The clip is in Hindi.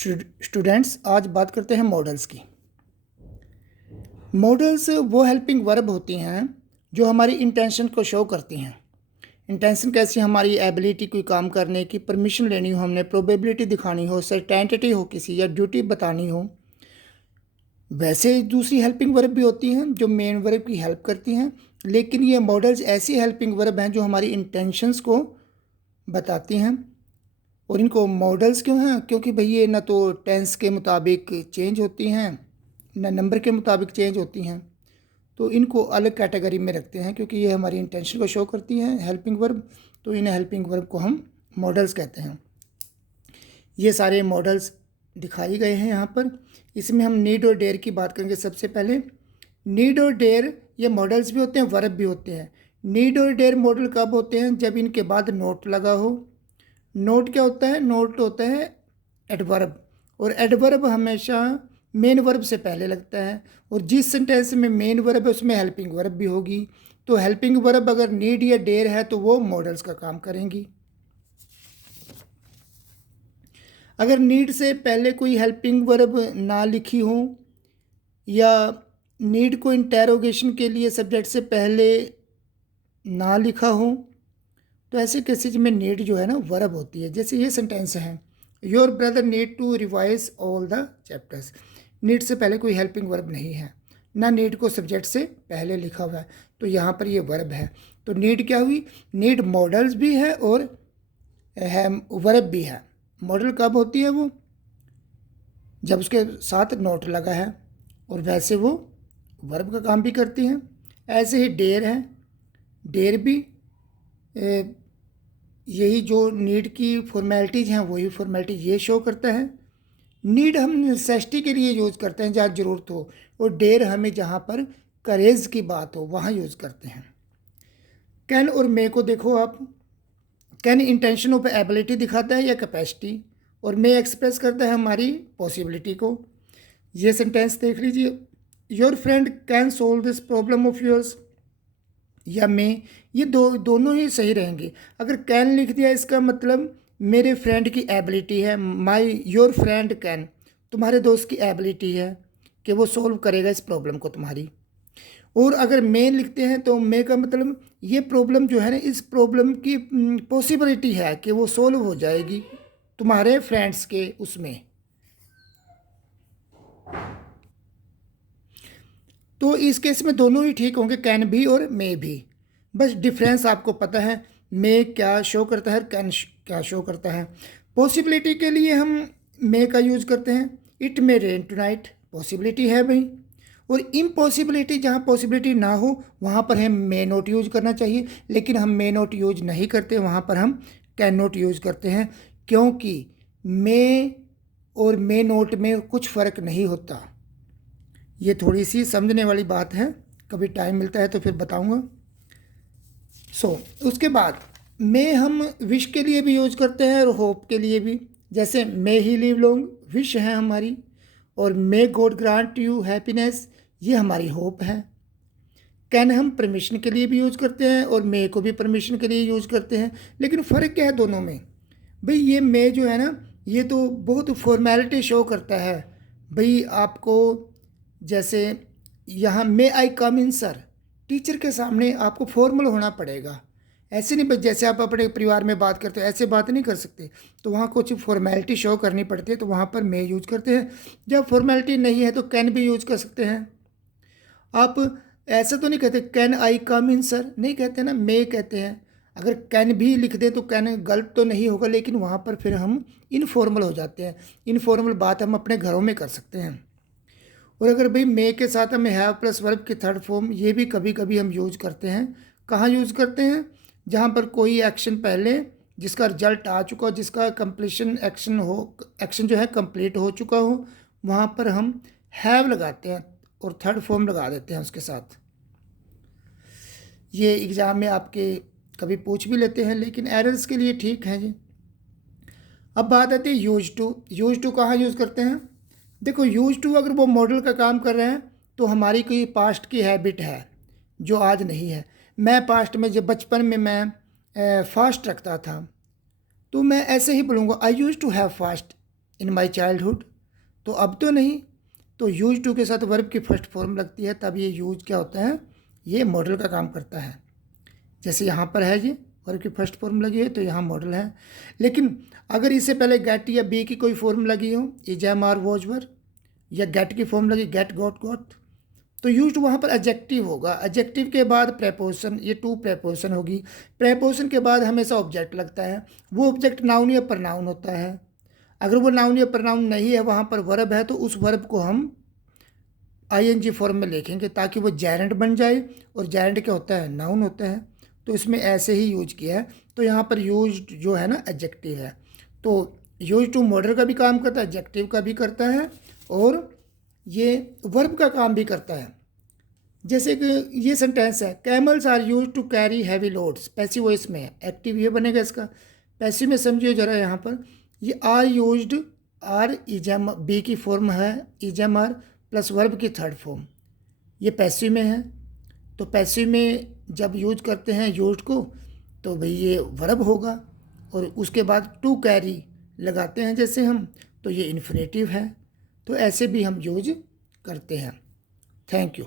स्टूडेंट्स, आज बात करते हैं मॉडल्स की। मॉडल्स वो हेल्पिंग वर्ब होती हैं जो हमारी इंटेंशन को शो करती हैं। इंटेंशन कैसी? हमारी एबिलिटी कोई काम करने की, परमिशन लेनी हो, हमने प्रोबेबिलिटी दिखानी हो, सर्टेनिटी हो किसी, या ड्यूटी बतानी हो। वैसे दूसरी हेल्पिंग वर्ब भी होती हैं जो मेन वर्ब की हेल्प करती हैं, लेकिन ये मॉडल्स ऐसी हेल्पिंग वर्ब हैं जो हमारी इंटेंशंस को बताती हैं। और इनको मॉडल्स क्यों हैं? क्योंकि भाई ये ना तो टेंस के मुताबिक चेंज होती हैं ना नंबर के मुताबिक चेंज होती हैं, तो इनको अलग कैटेगरी में रखते हैं क्योंकि ये हमारी इंटेंशन को शो करती हैं हेल्पिंग वर्ब। तो इन हेल्पिंग वर्ब को हम मॉडल्स कहते हैं। ये सारे मॉडल्स दिखाए गए हैं यहाँ पर। इसमें हम नीड और डेयर की बात करेंगे। सबसे पहले नीड और डेयर ये मॉडल्स भी होते हैं, वर्ब भी होते हैं। नीड और डेयर मॉडल कब होते हैं? जब इनके बाद नोट लगा हो। नोट क्या होता है? नोट होता है एडवर्ब, और एडवर्ब हमेशा मेन वर्ब से पहले लगता है, और जिस सेंटेंस में मेन वर्ब है उसमें हेल्पिंग वर्ब भी होगी। तो हेल्पिंग वर्ब अगर नीड या डेयर है तो वो मॉडल्स का काम करेंगी। अगर नीड से पहले कोई हेल्पिंग वर्ब ना लिखी हो, या नीड को इंटेरोगेशन के लिए सब्जेक्ट से पहले ना लिखा हो, तो ऐसे केसेज में नीड जो है ना वर्ब होती है। जैसे ये सेंटेंस है, your brother need to revise all the chapters. Need से पहले कोई हेल्पिंग वर्ब नहीं है, ना नीड को सब्जेक्ट से पहले लिखा हुआ है, तो यहाँ पर ये वर्ब है। तो नीड क्या हुई? नीड मॉडल्स भी है और है वर्ब भी है। मॉडल कब होती है? वो जब उसके साथ नोट लगा है, और वैसे वो वर्ब का काम भी करती हैं। ऐसे ही डेयर है, डेयर भी यही जो नीड की फॉर्मेलिटीज़ हैं वही फॉर्मेलिटी ये शो करता है। नीड हम नेसेसिटी के लिए यूज़ करते हैं जहाँ ज़रूरत हो, और डेयर हमें जहाँ पर करेज की बात हो वहाँ यूज़ करते हैं। कैन और मे को देखो आप। कैन इंटेंशन ऑफ एबिलिटी दिखाता है या कैपेसिटी, और मे एक्सप्रेस करता है हमारी पॉसिबिलिटी को। ये सेंटेंस देख लीजिए, your friend can solve this problem of yours या मे, ये दोनों ही सही रहेंगे। अगर कैन लिख दिया इसका मतलब मेरे फ्रेंड की एबिलिटी है, माई योर फ्रेंड कैन, तुम्हारे दोस्त की एबिलिटी है कि वो सोल्व करेगा इस प्रॉब्लम को तुम्हारी। और अगर मे लिखते हैं तो मे का मतलब ये प्रॉब्लम जो है ना, इस प्रॉब्लम की पॉसिबिलिटी है कि वो सोल्व हो जाएगी तुम्हारे फ्रेंड्स के उसमें। तो इस केस में दोनों ही ठीक होंगे, कैन भी और मे भी। बस डिफरेंस आपको पता है, मे क्या शो करता है, कैन क्या शो करता है। पॉसिबिलिटी के लिए हम मे का यूज़ करते हैं, it may rain tonight, possibility है भाई। और इम्पॉसिबिलिटी, जहाँ पॉसिबिलिटी ना हो वहाँ पर हम मे नोट यूज़ करना चाहिए, लेकिन हम मे नोट यूज नहीं करते, वहाँ पर हम कैन नोट यूज़ करते हैं, क्योंकि मे और मे नोट में कुछ फ़र्क नहीं होता। ये थोड़ी सी समझने वाली बात है, कभी टाइम मिलता है तो फिर बताऊंगा। उसके बाद मे हम विश के लिए भी यूज करते हैं और होप के लिए भी। जैसे मे ही लिव लॉन्ग विश है हमारी, और may God grant you happiness ये हमारी होप है। कैन हम परमिशन के लिए भी यूज़ करते हैं और मे को भी परमिशन के लिए यूज़ करते हैं। लेकिन फ़र्क क्या है दोनों में? भाई ये मे जो है ना, ये तो बहुत फॉर्मेलिटी शो करता है। भाई आपको जैसे यहाँ मे आई कम इन सर, टीचर के सामने आपको फॉर्मल होना पड़ेगा। ऐसे नहीं, बस जैसे आप अपने परिवार में बात करते हो ऐसे बात नहीं कर सकते, तो वहाँ कुछ फॉर्मेलिटी शो करनी पड़ती है, तो वहाँ पर मे यूज़ करते हैं। जब फॉर्मेलिटी नहीं है तो कैन भी यूज़ कर सकते हैं। आप ऐसा तो नहीं कहते can I come in sir, नहीं कहते ना, मे कहते हैं। अगर कैन भी लिख दें तो कैन गलत तो नहीं होगा, लेकिन वहाँ पर फिर हम इनफॉर्मल हो जाते हैं। इनफॉर्मल बात हम अपने घरों में कर सकते हैं। और अगर भाई मे के साथ हमें हैव प्लस वर्ब की थर्ड फॉर्म, ये भी कभी कभी हम यूज करते हैं। कहाँ यूज़ करते हैं? जहाँ पर कोई एक्शन पहले जिसका रिजल्ट आ चुका हो, जिसका कंप्लीशन एक्शन हो, एक्शन जो है कंप्लीट हो चुका हो, वहाँ पर हम हैव लगाते हैं और थर्ड फॉर्म लगा देते हैं उसके साथ। ये एग्ज़ाम में आपके कभी पूछ भी लेते हैं, लेकिन एरर्स के लिए ठीक है जी। अब बात आती है यूज टू। यूज टू कहाँ यूज़ करते हैं? देखो, यूज टू अगर वो मॉडल का काम कर रहे हैं तो हमारी कोई पास्ट की हैबिट है जो आज नहीं है। मैं पास्ट में जब बचपन में मैं फास्ट रखता था, तो मैं ऐसे ही बोलूँगा I use to have fast in my childhood, तो अब तो नहीं, तो यूज टू के साथ वर्ब की फर्स्ट फॉर्म लगती है, तब ये यूज क्या होता है, ये मॉडल का काम करता है। जैसे यहाँ पर है ये वर्ब की फर्स्ट फॉर्म लगी है तो यहाँ मॉडल है। लेकिन अगर इससे पहले गेट या बी की कोई फॉर्म लगी हो, is am are was were, या गेट की फॉर्म लगी गेट गॉट गॉट, तो यूज्ड वहाँ पर एडजेक्टिव होगा। एडजेक्टिव के बाद प्रेपोजिशन, ये टू प्रेपोजिशन होगी। प्रेपोजिशन के बाद हमेशा ऑब्जेक्ट लगता है, वो ऑब्जेक्ट नाउन या प्रनाउन होता है। अगर वो नाउन या प्रनाउन नहीं है, वहाँ पर वर्ब है, तो उस वर्ब को हम आईएनजी फॉर्म में लिखेंगे ताकि वो जेरेंट बन जाए, और जेरेंट क्या होता है, नाउन होता है। तो इसमें ऐसे ही यूज किया है। तो यहाँ पर यूज जो है ना एडजेक्टिव है, तो यूज टू मॉडल का भी काम करता है, एडजेक्टिव का भी करता है, और ये वर्ब का काम भी करता है। जैसे कि ये सेंटेंस है, camels are use to carry heavy loads, passive voice में है, एक्टिव ये बनेगा इसका। पैसिव में समझिए जरा, यहाँ पर ये are used, are is am be की फॉर्म है, इजम आर प्लस वर्ब की थर्ड फॉर्म, ये पैसिव में है। तो पैसिव में जब यूज करते हैं यूज्ड को, तो भाई ये वर्ब होगा, और उसके बाद टू कैरी लगाते हैं जैसे हम, तो ये इन्फिनेटिव है। तो ऐसे भी हम यूज करते हैं। Thank you.